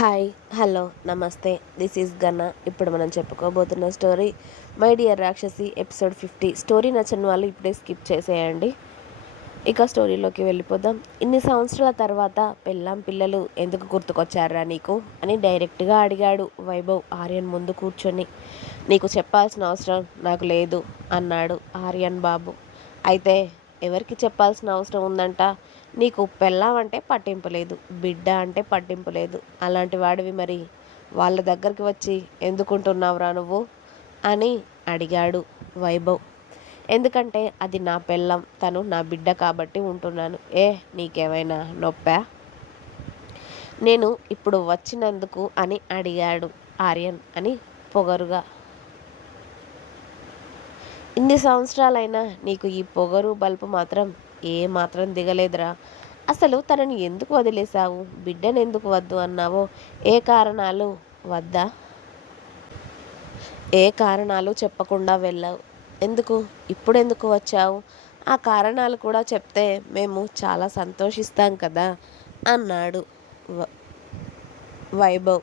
Hi hello నమస్తే this is గన్న. ఇప్పుడు మనం చెప్పుకోబోతున్న స్టోరీ మై డియర్ రాక్షసి ఎపిసోడ్ 50. స్టోరీ నచ్చని వాళ్ళు ఇప్పుడే స్కిప్ చేసేయండి. ఇక స్టోరీలోకి వెళ్ళిపోదాం. ఇన్ని సంవత్సరాల తర్వాత పెళ్ళాం పిల్లలు ఎందుకు గుర్తుకొచ్చారా నీకు అని డైరెక్ట్గా అడిగాడు వైభవ్ ఆర్యన్ ముందు కూర్చొని. నీకు చెప్పాల్సిన అవసరం నాకు లేదు అన్నాడు ఆర్యన్ బాబు. అయితే ఎవరికి చెప్పాల్సిన అవసరం ఉందంట? నీకు పెళ్ళాం అంటే పట్టింపు లేదు, బిడ్డ అంటే పట్టింపు లేదు. అలాంటి వాడివి మరి వాళ్ళ దగ్గరికి వచ్చి ఎందుకుంటున్నావురా నువ్వు అని అడిగాడు వైభవ్. ఎందుకంటే అది నా పెళ్ళం, తను నా బిడ్డ కాబట్టి ఉంటున్నాను. నీకేమైనా నొప్పా నేను ఇప్పుడు వచ్చినందుకు అని అడిగాడు ఆర్యన్ అని పొగరుగా. ఇన్ని సంవత్సరాలైనా నీకు ఈ పొగరు బల్పు మాత్రం ఏ మాత్రం దిగలేదురా. అసలు తనని ఎందుకు వదిలేశావు? బిడ్డను ఎందుకు వద్దు అన్నావో ఏ కారణాలు వద్దా? ఏ కారణాలు చెప్పకుండా వెళ్ళావు? ఇప్పుడెందుకు వచ్చావు? ఆ కారణాలు కూడా చెప్తే మేము చాలా సంతోషిస్తాం కదా అన్నాడు వైభవ్.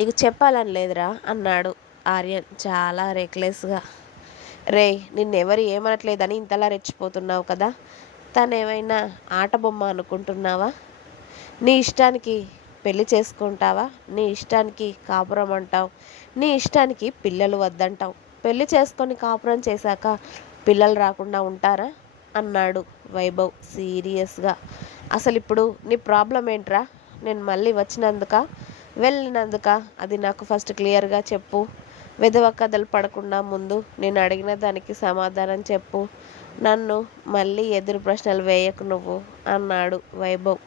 నీకు చెప్పాలని లేదురా అన్నాడు ఆర్యన్ చాలా రెక్లెస్గా. నిన్నెవరు ఏమనట్లేదని ఇంతలా రెచ్చిపోతున్నావు కదా. తనేమైనా ఆట బొమ్మ అనుకుంటున్నావా? నీ ఇష్టానికి పెళ్లి చేసుకుంటావా? నీ ఇష్టానికి కాపురం అంటావు, నీ ఇష్టానికి పిల్లలు వద్దంటావు. పెళ్లి చేసుకొని కాపురం చేశాక పిల్లలు రాకుండా ఉంటారా అన్నాడు వైభవ్ సీరియస్గా. అసలు ఇప్పుడు నీ ప్రాబ్లం ఏంట్రా? నేను మళ్ళీ వచ్చినందుక వెళ్ళినందుక అది నాకు ఫస్ట్ క్లియర్గా చెప్పు. వెధవ కథలు పడకుండా ముందు నేను అడిగిన దానికి సమాధానం చెప్పు. నన్ను మళ్ళీ ఎదురు ప్రశ్నలు వేయకు నువ్వు అన్నాడు వైభవ్.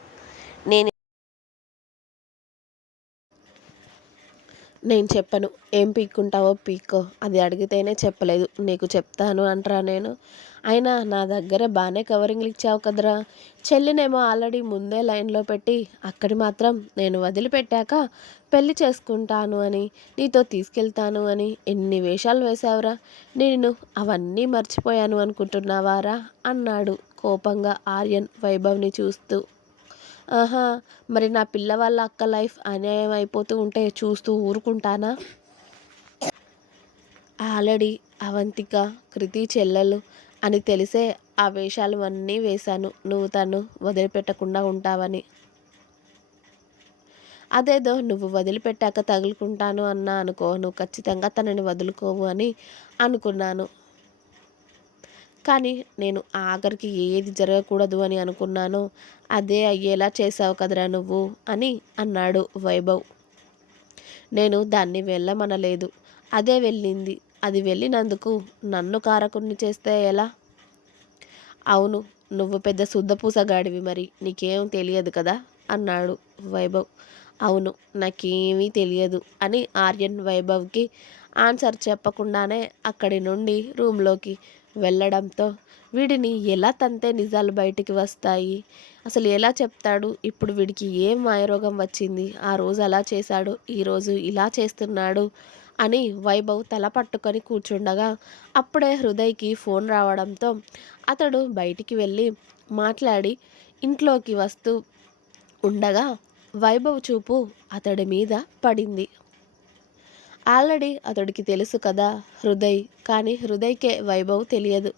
నేను చెప్పను. ఏం పీక్కుంటావో పీక్కో. అది అడిగితేనే చెప్పలేదు. నీకు చెప్తాను అంటరా నేను? అయినా నా దగ్గర బాగానే కవరింగ్లు ఇచ్చావు కదరా. చెల్లినేమో ఆల్రెడీ ముందే లైన్లో పెట్టి అక్కడి మాత్రం నేను వదిలిపెట్టాక పెళ్లి చేసుకుంటాను అని, నీతో తీసుకెళ్తాను అని ఎన్ని వేషాలు వేశావురా. నేను అవన్నీ మర్చిపోయాను అనుకుంటున్నావారా అన్నాడు కోపంగా ఆర్యన్ వైభవ్ని చూస్తూ. ఆహా, మరి నా పిల్లవాళ్ళ అక్క లైఫ్ అన్యాయం అయిపోతూ ఉంటే చూస్తూ ఊరుకుంటానా? ఆల్రెడీ అవంతిక, కృతి చెల్లెలు అని తెలిసే ఆ వేషాలు అన్నీ వేశాను, నువ్వు తను వదిలిపెట్టకుండా ఉంటావని. అదేదో నువ్వు వదిలిపెట్టాక తగులుకుంటాను అన్నా అనుకో, నువ్వు ఖచ్చితంగా తనని వదులుకోవు అని అనుకున్నాను. కానీ నేను ఆఖరికి ఏది జరగకూడదు అని అనుకున్నానో అదే అయ్యేలా చేసావు కదరా నువ్వు అని అన్నాడు వైభవ్. నేను దాన్ని వెళ్ళమనలేదు, అదే వెళ్ళింది. అది వెళ్ళినందుకు నన్ను కారకుణ్ణి చేస్తే ఎలా? అవును, నువ్వు పెద్ద శుద్ధపూసగాడివి, మరి నీకేం తెలియదు కదా అన్నాడు వైభవ్. అవును, నాకేమీ తెలియదు అని ఆర్యన్ వైభవ్కి ఆన్సర్ చెప్పకుండానే అక్కడి నుండి రూమ్లోకి వెళ్ళడంతో వీడిని ఎలా తంతే నిజాలు బయటికి వస్తాయి? అసలు ఎలా చెప్తాడు? ఇప్పుడు వీడికి ఏం మాయరోగం వచ్చింది? ఆ రోజు అలా చేశాడు, ఈరోజు ఇలా చేస్తున్నాడు అని వైభవ్ తల పట్టుకొని కూర్చుండగా అప్పుడే హృదయ్కి ఫోన్ రావడంతో అతడు బయటికి వెళ్ళి మాట్లాడి ఇంట్లోకి వస్తూ ఉండగా వైభవ్ చూపు అతడి మీద పడింది. ఆల్రెడీ అతడికి తెలుసు కదా హృదయ్, కానీ హృదయ్కే వైభవ్ తెలియదు.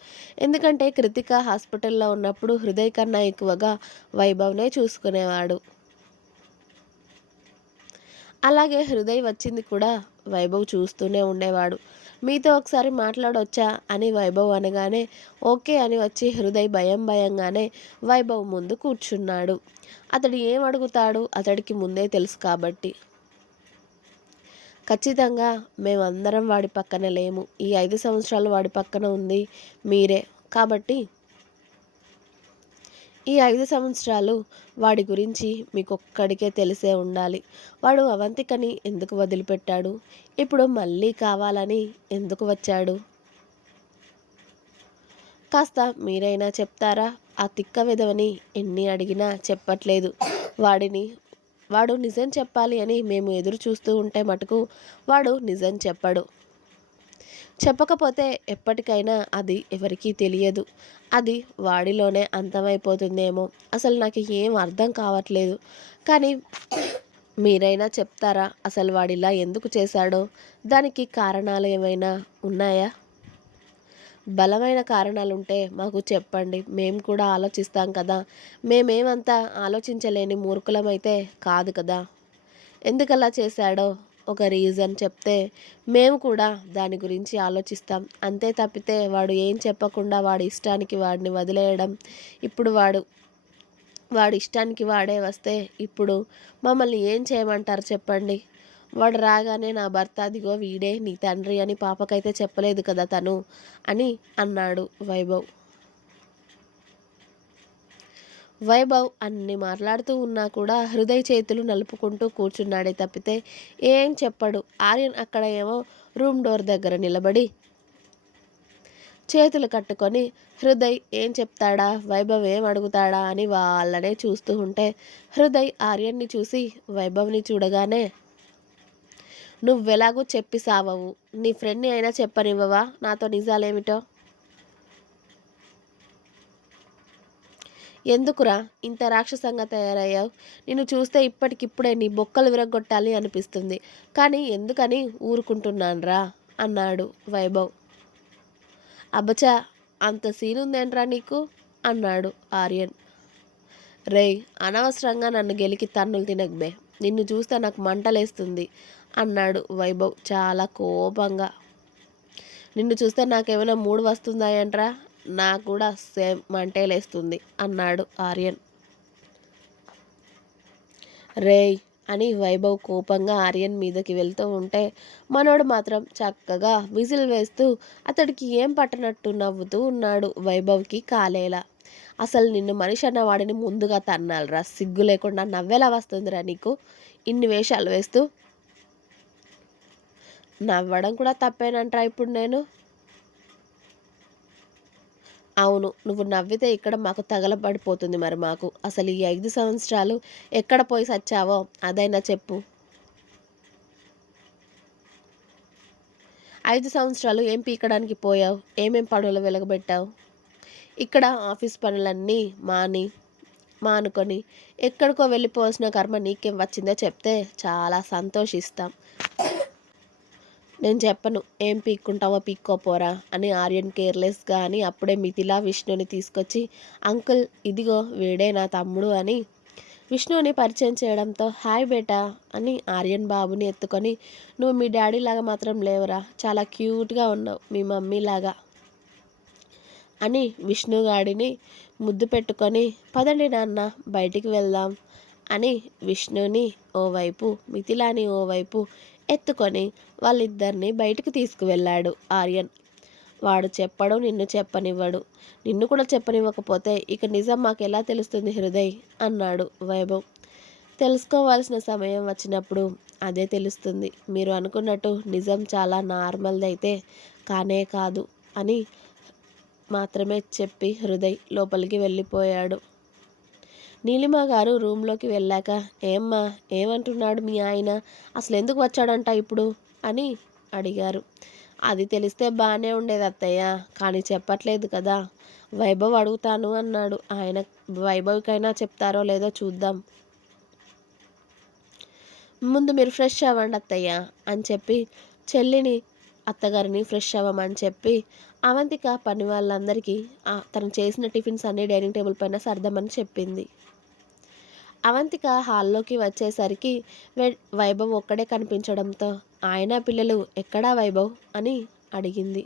ఎందుకంటే కృతిక హాస్పిటల్లో ఉన్నప్పుడు హృదయ్ కన్నా ఎక్కువగా వైభవ్నే చూసుకునేవాడు. అలాగే హృదయ్ వచ్చింది కూడా వైభవ్ చూస్తూనే ఉండేవాడు. మీతో ఒకసారి మాట్లాడొచ్చా అని వైభవ్ అనగానే ఓకే అని వచ్చి హృదయ్ భయంగానే వైభవ్ ముందు కూర్చున్నాడు. అతడు ఏం అడుగుతాడు అతడికి ముందే తెలుసు కాబట్టి. ఖచ్చితంగా మేమందరం వాడి పక్కన లేము. ఈ 5 సంవత్సరాలు వాడి పక్కన ఉంది మీరే. కాబట్టి ఈ 5 సంవత్సరాలు వాడి గురించి మీకొక్కడికే తెలిసే ఉండాలి. వాడు అవంతికని ఎందుకు వదిలిపెట్టాడు? ఇప్పుడు మళ్ళీ కావాలని ఎందుకు వచ్చాడు? కాస్త మీరైనా చెప్తారా? ఆ తిక్క విధవని ఎన్ని అడిగినా చెప్పట్లేదు. వాడు నిజం చెప్పాలి అని మేము ఎదురు చూస్తూ ఉంటే మటుకు వాడు నిజం చెప్పడు. చెప్పకపోతే ఎప్పటికైనా అది ఎవరికీ తెలియదు. అది వాడిలోనే అంతమైపోతుందేమో. అసలు నాకు ఏం అర్థం కావట్లేదు. కానీ మీరైనా చెప్తారా అసలు వాడిలా ఎందుకు చేశాడో? దానికి కారణాలు ఏమైనా ఉన్నాయా? బలమైన కారణాలుంటే మాకు చెప్పండి. మేము కూడా ఆలోచిస్తాం కదా! మేమేమంతా ఆలోచించలేని మూర్ఖులమైతే కాదు కదా! ఎందుకలా చేశాడో ఒక రీజన్ చెప్తే మేము కూడా దాని గురించి ఆలోచిస్తాం. అంతే తప్పితే వాడు ఏం చెప్పకుండా వాడి ఇష్టానికి వాడిని వదిలేయడం, ఇప్పుడు వాడి ఇష్టానికి వాడే వస్తే ఇప్పుడు మమ్మల్ని ఏం చేయమంటారు చెప్పండి? వాడు రాగానే నా భర్త అదిగో వీడే నీ తండ్రి అని పాపకైతే చెప్పలేదు కదా తను అని అన్నాడు వైభవ్. వైభవ్ అన్ని మాట్లాడుతూ ఉన్నా కూడా హృదయ్ చేతులు నలుపుకుంటూ కూర్చున్నాడే తప్పితే ఏం చెప్పడు. ఆర్యన్ అక్కడ ఏమో రూమ్ డోర్ దగ్గర నిలబడి చేతులు కట్టుకొని హృదయ్ ఏం చెప్తాడా, వైభవ్ ఏం అడుగుతాడా అని వాళ్ళనే చూస్తూ ఉంటే హృదయ్ ఆర్యన్ని చూసి వైభవ్ని చూడగానే, నువ్వెలాగూ చెప్పి సావవు, నీ ఫ్రెండ్ని అయినా చెప్పనివ్వవా నాతో నిజాలేమిటో? ఎందుకురా ఇంత రాక్షసంగా తయారయ్యావు? నిన్ను చూస్తే ఇప్పటికిప్పుడే నీ బొక్కలు విరగ్గొట్టాలి అనిపిస్తుంది. కానీ ఎందుకని ఊరుకుంటున్నాన్రా అన్నాడు వైభవ్. అబ్బచా అంత సీనుందేంట్రా నీకు అన్నాడు ఆర్యన్. రేయ్ అనవసరంగా నన్ను గెలికి తన్నులు తినకబే, నిన్ను చూస్తే నాకు మంటలేస్తుంది అన్నాడు వైభవ్ చాలా కోపంగా. నిన్ను చూస్తే నాకేమైనా మూడు వస్తుందా ఏంట్రా? నాకు కూడా సేమ్ మంటేలేస్తుంది అన్నాడు ఆర్యన్. రేయ్ అని వైభవ్ కోపంగా ఆర్యన్ మీదకి వెళ్తూ ఉంటే మనోడు మాత్రం చక్కగా విజిల్ వేస్తూ అతడికి ఏం పట్టనట్టు నవ్వుతూ ఉన్నాడు వైభవ్కి కాలేలా. అసలు నిన్ను మనిషి అన్న వాడిని ముందుగా తన్నాలరా, సిగ్గు లేకుండా నవ్వేలా వస్తుందిరా నీకు ఇన్ని వేషాలు వేస్తూ? నవ్వడం కూడా తప్పేనంట్రా ఇప్పుడు నేను? అవును, నువ్వు నవ్వితే ఇక్కడ మాకు తగలబడిపోతుంది. మరి మాకు అసలు ఈ 5 సంవత్సరాలు ఎక్కడ పోయి సచ్చావో అదైనా చెప్పు. 5 సంవత్సరాలు ఏం పీకడానికి పోయావు? ఏమేం పనులు వెలగబెట్టావు? ఇక్కడ ఆఫీస్ పనులన్నీ మానుకొని ఎక్కడికో వెళ్ళిపోవాల్సిన కర్మ నీకేం వచ్చిందో చెప్తే చాలా సంతోషిస్తాం. నేను చెప్పను, ఏం పీక్కుంటావో పీక్కోపోరా అని ఆర్యన్ కేర్లెస్గా అని అప్పుడే మిథిలా విష్ణుని తీసుకొచ్చి, అంకుల్ ఇదిగో వీడే నా తమ్ముడు అని విష్ణుని పరిచయం చేయడంతో, హాయ్ బేటా అని ఆర్యన్ బాబుని ఎత్తుకొని, నువ్వు మీ డాడీ లాగా మాత్రం లేవురా, చాలా క్యూట్గా ఉన్నావు మీ మమ్మీ లాగా అని విష్ణుగాడిని ముద్దు పెట్టుకొని, పదండి నాన్న బయటికి వెళ్దాం అని విష్ణుని ఓవైపు మిథిలాని ఓవైపు ఎత్తుకొని వాళ్ళిద్దరిని బయటికి తీసుకువెళ్ళాడు ఆర్యన్. వాడు చెప్పడు, నిన్ను చెప్పనివ్వడు. నిన్ను కూడా చెప్పనివ్వకపోతే ఇక నిజం మాకెలా తెలుస్తుంది హృదయ్ అన్నాడు వైభవ్. తెలుసుకోవాల్సిన సమయం వచ్చినప్పుడు అదే తెలుస్తుంది. మీరు అనుకున్నట్టు నిజం చాలా నార్మల్దైతే కానే కాదు అని మాత్రమే చెప్పి హృదయ్ లోపలికి వెళ్ళిపోయాడు. నీలిమ గారు రూమ్లోకి వెళ్ళాక, ఏమ్మా ఏమంటున్నాడు మీ ఆయన, అసలు ఎందుకు వచ్చాడంట ఇప్పుడు అని అడిగారు. అది తెలిస్తే బాగానే ఉండేది అత్తయ్య, కానీ చెప్పట్లేదు కదా. వైభవ్ అడుగుతాను అన్నాడు. ఆయన వైభవ్కైనా చెప్తారో లేదో చూద్దాం. ముందు మీరు ఫ్రెష్ అవ్వండి అత్తయ్య అని చెప్పి చెల్లిని అత్తగారిని ఫ్రెష్ అవ్వమని చెప్పి అవంతిక పని వాళ్ళందరికీ తను చేసిన టిఫిన్స్ అన్నీ డైనింగ్ టేబుల్ పైన సర్దమని చెప్పింది. అవంతిక హాల్లోకి వచ్చేసరికి వైభవ్ ఒక్కడే కనిపించడంతో, ఆయన పిల్లలు ఎక్కడా వైభవ్ అని అడిగింది.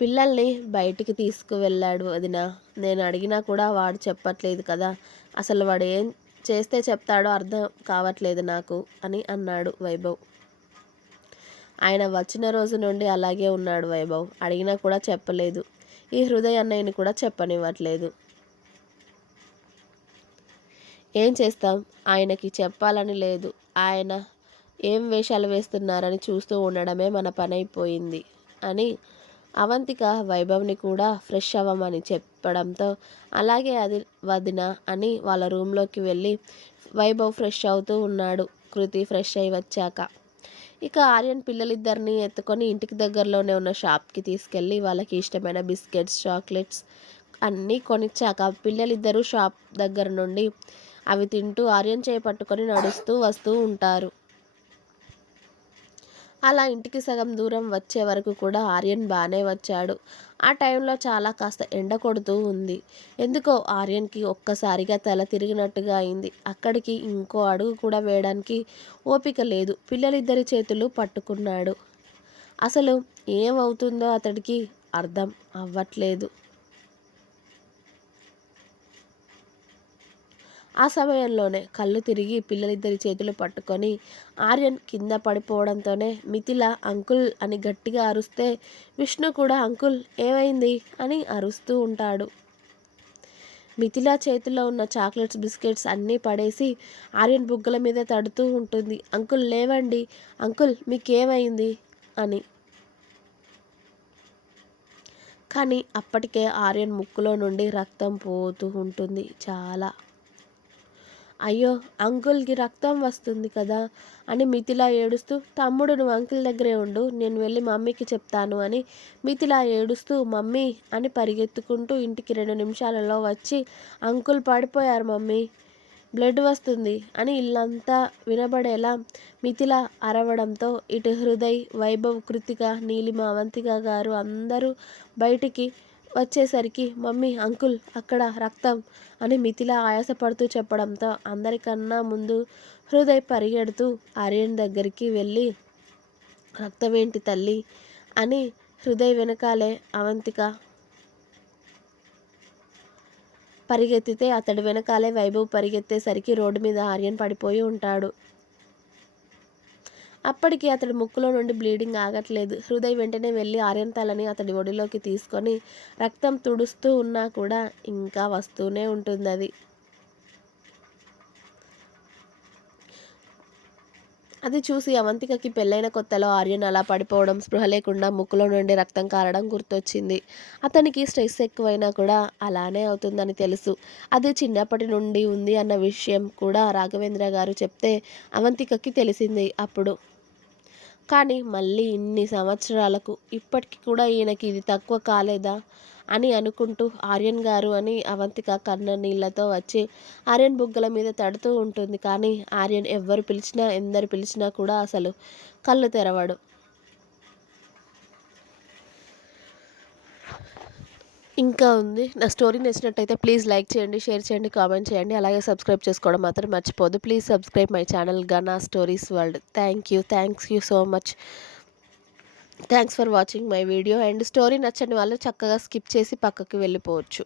పిల్లల్ని బయటికి తీసుకువెళ్ళాడు వదిన, నేను అడిగినా కూడా వాడు చెప్పట్లేదు కదా, అసలు వాడు ఏం చేస్తే చెప్తాడో అర్థం కావట్లేదు నాకు అని అన్నాడు వైభవ్. ఆయన వచ్చిన రోజు నుండి అలాగే ఉన్నాడు వైభవ్, అడిగినా కూడా చెప్పలేదు. ఈ హృదయ్ అన్నయ్యని కూడా చెప్పనివ్వట్లేదు. ఏం చేస్తాం, ఆయనకి చెప్పాలని లేదు, ఆయన ఏం వేషాలు వేస్తున్నారని చూస్తూ ఉండడమే మన పని అయిపోయింది అని అవంతిక వైభవ్ని కూడా ఫ్రెష్ అవ్వమని చెప్పడంతో, అలాగే అది వదిన అని వాళ్ళ రూమ్లోకి వెళ్ళి వైభవ్ ఫ్రెష్ అవుతూ ఉన్నాడు. కృతి ఫ్రెష్ అయి వచ్చాక ఇక ఆర్యన్ పిల్లలిద్దరిని ఎత్తుకొని ఇంటికి దగ్గరలోనే ఉన్న షాప్కి తీసుకెళ్ళి వాళ్ళకి ఇష్టమైన బిస్కెట్స్ చాక్లెట్స్ అన్నీ కొనిచ్చాక పిల్లలిద్దరూ షాప్ దగ్గర నుండి అవి తింటూ ఆర్యన్ చేయి పట్టుకొని నడుస్తూ వస్తూ ఉంటారు. అలా ఇంటికి సగం దూరం వచ్చే వరకు కూడా ఆర్యన్ బాగానే వచ్చాడు. ఆ టైంలో చాలా కాస్త ఎండ కొడుతూ ఉంది. ఎందుకో ఆర్యన్కి ఒక్కసారిగా తల తిరిగినట్టుగా అయింది. అక్కడికి ఇంకో అడుగు కూడా వేయడానికి ఓపిక లేదు. పిల్లలిద్దరి చేతులు పట్టుకున్నాడు. అసలు ఏమవుతుందో అతడికి అర్థం అవ్వట్లేదు. ఆ సమయంలోనే కళ్ళు తిరిగి పిల్లలిద్దరి చేతులు పట్టుకొని ఆర్యన్ కింద పడిపోవడంతోనే మిథిల అంకుల్ అని గట్టిగా అరుస్తే విష్ణు కూడా అంకుల్ ఏమైంది అని అరుస్తూ ఉంటాడు. మిథిల చేతిలో ఉన్న చాక్లెట్స్ బిస్కెట్స్ అన్నీ పడేసి ఆర్యన్ బుగ్గల మీద తడుతూ ఉంటుంది. అంకుల్ లేవండి, అంకుల్ మీకేమైంది అని. కానీ అప్పటికే ఆర్యన్ ముక్కులో నుండి రక్తం పోతూ ఉంటుంది చాలా. అయ్యో అంకుల్కి రక్తం వస్తుంది కదా అని మిథిల ఏడుస్తూ, తమ్ముడు నువ్వు అంకుల్ దగ్గరే ఉండు, నేను వెళ్ళి మమ్మీకి చెప్తాను అని మిథిల ఏడుస్తూ మమ్మీ అని పరిగెత్తుకుంటూ ఇంటికి 2 నిమిషాలలో వచ్చి అంకుల్ పడిపోయారు మమ్మీ, బ్లడ్ వస్తుంది అని ఇల్లంతా వినబడేలా మిథిల అరవడంతో ఇటు హృదయ్, వైభవ్, కృతిక, నీలిమ, అవంతిక గారు అందరూ బయటికి వచ్చేసరికి మమ్మీ అంకుల్ అక్కడ రక్తం అని మిథిల ఆయాసపడుతూ చెప్పడంతో అందరికన్నా ముందు హృదయ్ పరిగెడుతూ ఆర్యన్ దగ్గరికి వెళ్ళి రక్తమేంటి తల్లి అని హృదయ్ వెనకాలే అవంతిక పరిగెత్తితే అతడి వెనకాలే వైభవ్ పరిగెత్తేసరికి రోడ్డు మీద ఆర్యన్ పడిపోయి ఉంటాడు. అప్పటికి అతడి ముక్కులో నుండి బ్లీడింగ్ ఆగట్లేదు. హృదయ్ వెంటనే వెళ్ళి ఆర్యన్ తలని అతడి ఒడిలోకి తీసుకొని రక్తం తుడుస్తూ ఉన్నా కూడా ఇంకా వస్తూనే ఉంటుంది అది. అది చూసి అవంతికకి పెళ్ళైన కొత్తలో ఆర్యన్ అలా పడిపోవడం, స్పృహ లేకుండా ముక్కులో నుండి రక్తం కారడం గుర్తొచ్చింది. అతనికి స్ట్రెస్ ఎక్కువైనా కూడా అలానే అవుతుందని తెలుసు. అది చిన్నప్పటి నుండి ఉంది అన్న విషయం కూడా రాఘవేంద్ర గారు చెప్తే అవంతికకి తెలిసింది అప్పుడు. కానీ మళ్ళీ ఇన్ని సంవత్సరాలకు ఇప్పటికి కూడా ఈయనకి ఇది తక్కువ కాలేదా అని అనుకుంటూ ఆర్యన్ గారు అని అవంతిక కన్న నీళ్లతో వచ్చి ఆర్యన్ బుగ్గల మీద తడుతూ ఉంటుంది. కానీ ఆర్యన్ ఎవ్వరు పిలిచినా ఎందరు పిలిచినా కూడా అసలు కళ్ళు తెరవడు. ఇంకా ఉంది. నా స్టోరీ నచ్చినట్టయితే ప్లీజ్ లైక్ చేయండి, షేర్ చేయండి, కామెంట్ చేయండి. అలాగే సబ్స్క్రైబ్ చేసుకోవడం మాత్రం మర్చిపోదు. ప్లీజ్ సబ్స్క్రైబ్ మై ఛానల్ గనా stories world. Thank you so much. Thanks for watching my video. And story నచ్చని వాళ్ళు చక్కగా స్కిప్ చేసి పక్కకి వెళ్ళిపోవచ్చు.